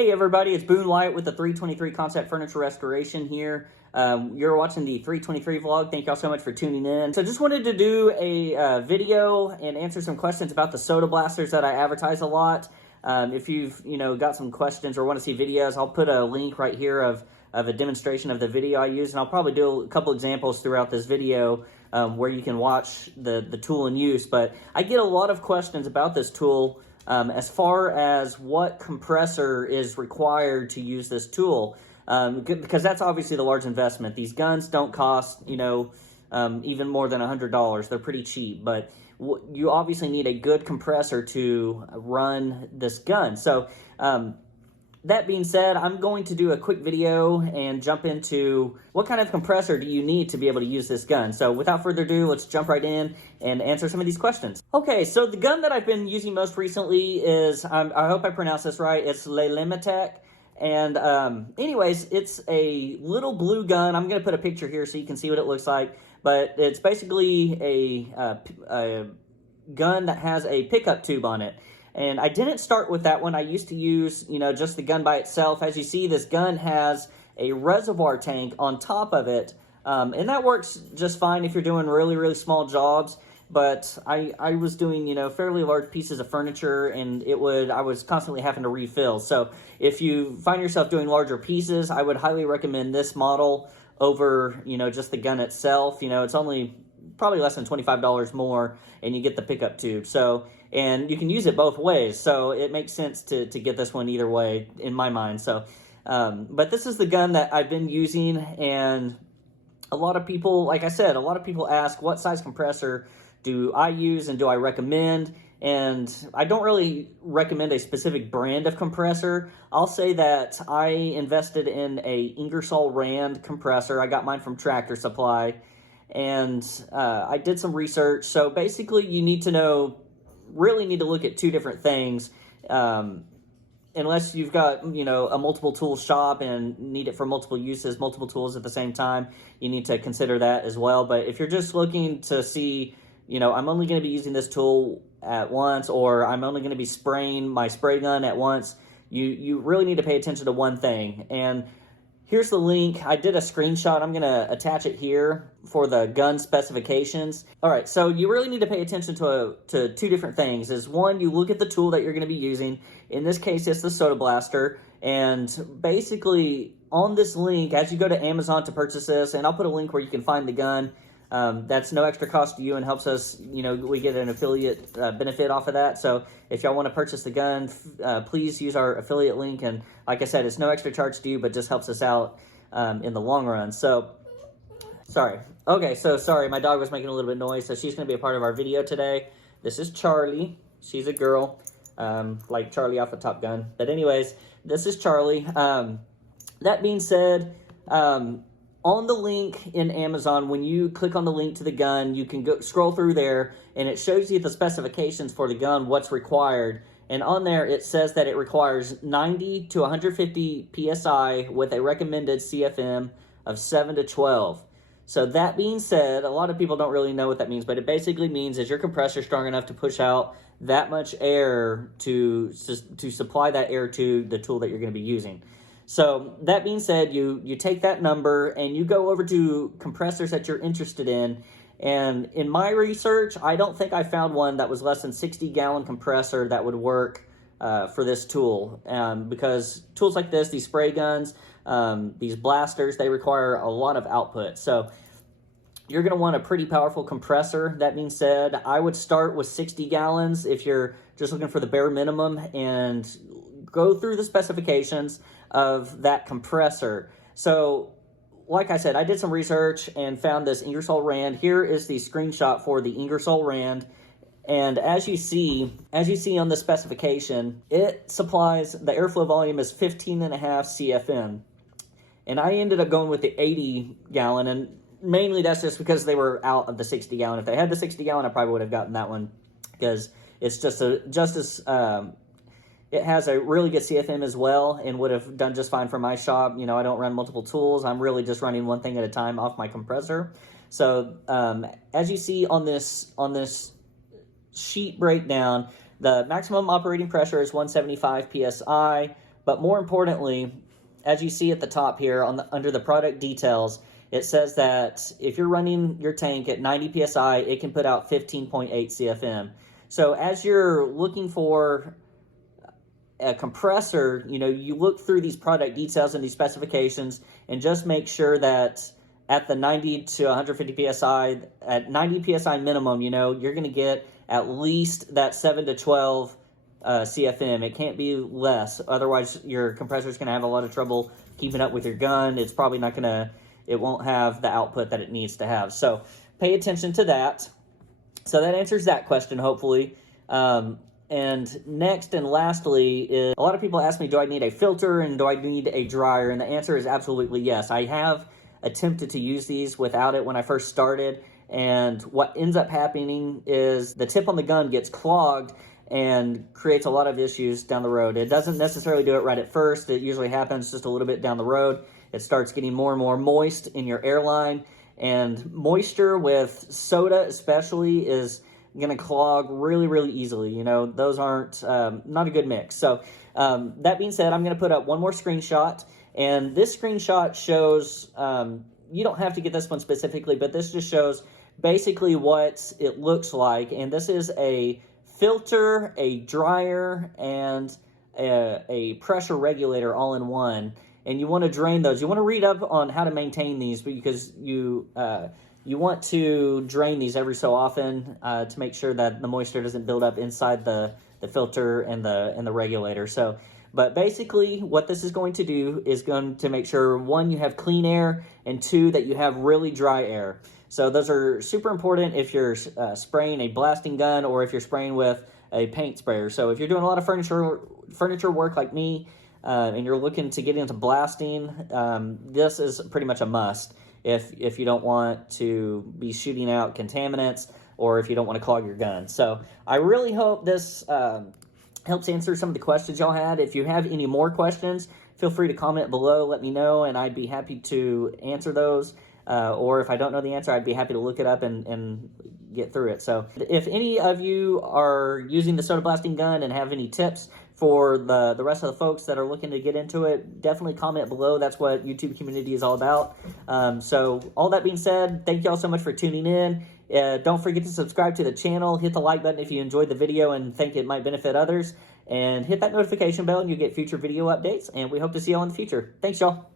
Hey everybody, it's Boone Light with the 323 Concept Furniture Restoration here. You're watching the 323 vlog. Thank y'all so much for tuning in. So just wanted to do a video and answer some questions about the soda blasters that I advertise a lot. If you've got some questions or want to see videos, I'll put a link right here of a demonstration of the video I use, and I'll probably do a couple examples throughout this video where you can watch the tool in use. But I get a lot of questions about this tool as far as what compressor is required to use this tool, because that's obviously the large investment. These guns don't cost, even more than $100. They're pretty cheap, but you obviously need a good compressor to run this gun. So that being said, I'm going to do a quick video and jump into what kind of compressor do you need to be able to use this gun. So without further ado, let's jump right in and answer some of these questions. Okay, so the gun that I've been using most recently is, I hope I pronounced this right, it's Lelimatech. And anyways, it's a little blue gun. I'm going to put a picture here so you can see what it looks like. But it's basically a gun that has a pickup tube on it. And I didn't start with that one. I used to use, just the gun by itself. As you see, this gun has a reservoir tank on top of it. And that works just fine if you're doing really, really small jobs. But I was doing, fairly large pieces of furniture, and I was constantly having to refill. So if you find yourself doing larger pieces, I would highly recommend this model over, just the gun itself. It's only probably less than $25 more, and you get the pickup tube. So, and you can use it both ways, so it makes sense to get this one either way in my mind. So, but this is the gun that I've been using, and a lot of people, like I said, a lot of people ask what size compressor do I use and do I recommend, and I don't really recommend a specific brand of compressor. I'll say that I invested in a Ingersoll Rand compressor. I got mine from Tractor Supply, and I did some research. So basically you really need to look at two different things. Unless you've got, a multiple tool shop and need it for multiple uses, multiple tools at the same time, you need to consider that as well. But if you're just looking to see, I'm only going to be using this tool at once, or I'm only going to be spraying my spray gun at once, you really need to pay attention to one thing. And here's the link. I did a screenshot. I'm going to attach it here for the gun specifications. All right, so you really need to pay attention to two different things. Is one, you look at the tool that you're going to be using. In this case, it's the Soda Blaster. And basically, on this link, as you go to Amazon to purchase this, and I'll put a link where you can find the gun, that's no extra cost to you and helps us, we get an affiliate benefit off of that. So if y'all want to purchase the gun, please use our affiliate link. And like I said, it's no extra charge to you, but just helps us out in the long run. So, sorry. Okay, so sorry, my dog was making a little bit of noise, so she's going to be a part of our video today. This is Charlie. She's a girl, like Charlie off of Top Gun. But anyways, this is Charlie. That being said, on the link in Amazon, when you click on the link to the gun, you can go scroll through there, and it shows you the specifications for the gun, what's required. And on there, it says that it requires 90 to 150 PSI with a recommended CFM of 7 to 12. So that being said, a lot of people don't really know what that means, but it basically means is your compressor strong enough to push out that much air to supply that air to the tool that you're going to be using. So that being said, you take that number and you go over to compressors that you're interested in. And in my research, I don't think I found one that was less than 60-gallon compressor that would work for this tool. Because tools like this, these spray guns, these blasters, they require a lot of output. So you're going to want a pretty powerful compressor. That being said, I would start with 60 gallons if you're just looking for the bare minimum, and go through the specifications of that compressor. So like I said, I did some research and found this Ingersoll Rand. Here is the screenshot for the Ingersoll Rand. And as you see on the specification, it supplies, the airflow volume is 15.5 CFM. And I ended up going with the 80 gallon, and mainly that's just because they were out of the 60 gallon. If they had the 60 gallon, I probably would have gotten that one, because it's just as it has a really good CFM as well, and would have done just fine for my shop. I don't run multiple tools. I'm really just running one thing at a time off my compressor. So as you see on this sheet breakdown, the maximum operating pressure is 175 PSI, But more importantly, as you see at the top here under the product details, it says that if you're running your tank at 90 psi, it can put out 15.8 CFM. So as you're looking for a compressor, you look through these product details and these specifications and just make sure that at the 90 to 150 psi, at 90 psi minimum, you're going to get at least that 7 to 12 CFM. It can't be less. Otherwise, your compressor is going to have a lot of trouble keeping up with your gun. It's probably not going to, it won't have the output that it needs to have. So pay attention to that. So that answers that question, hopefully. And next and lastly is, a lot of people ask me, do I need a filter and do I need a dryer? And the answer is absolutely yes. I have attempted to use these without it when I first started, and what ends up happening is the tip on the gun gets clogged and creates a lot of issues down the road. It doesn't necessarily do it right at first. It usually happens just a little bit down the road. It starts getting more and more moist in your airline, and moisture with soda especially is going to clog really, really easily. Those aren't not a good mix. So that being said, I'm going to put up one more screenshot, and this screenshot shows, you don't have to get this one specifically, but this just shows basically what it looks like. And this is a filter, a dryer, and a pressure regulator all in one. And you want to drain those. You want to read up on how to maintain these, because you want to drain these every so often to make sure that the moisture doesn't build up inside the filter and the regulator. So, but basically what this is going to do is going to make sure, one, you have clean air, and two, that you have really dry air. So those are super important if you're spraying a blasting gun or if you're spraying with a paint sprayer. So if you're doing a lot of furniture work like me, and you're looking to get into blasting, this is pretty much a must if you don't want to be shooting out contaminants or if you don't want to clog your gun. So I really hope this helps answer some of the questions y'all had. If you have any more questions, feel free to comment below, let me know, and I'd be happy to answer those. Or if I don't know the answer, I'd be happy to look it up and get through it. So if any of you are using the soda blasting gun and have any tips for the rest of the folks that are looking to get into it, definitely comment below. That's what YouTube community is all about. So all that being said, thank you all so much for tuning in. Don't forget to subscribe to the channel. Hit the like button if you enjoyed the video and think it might benefit others. And hit that notification bell and you'll get future video updates. And we hope to see y'all in the future. Thanks, y'all.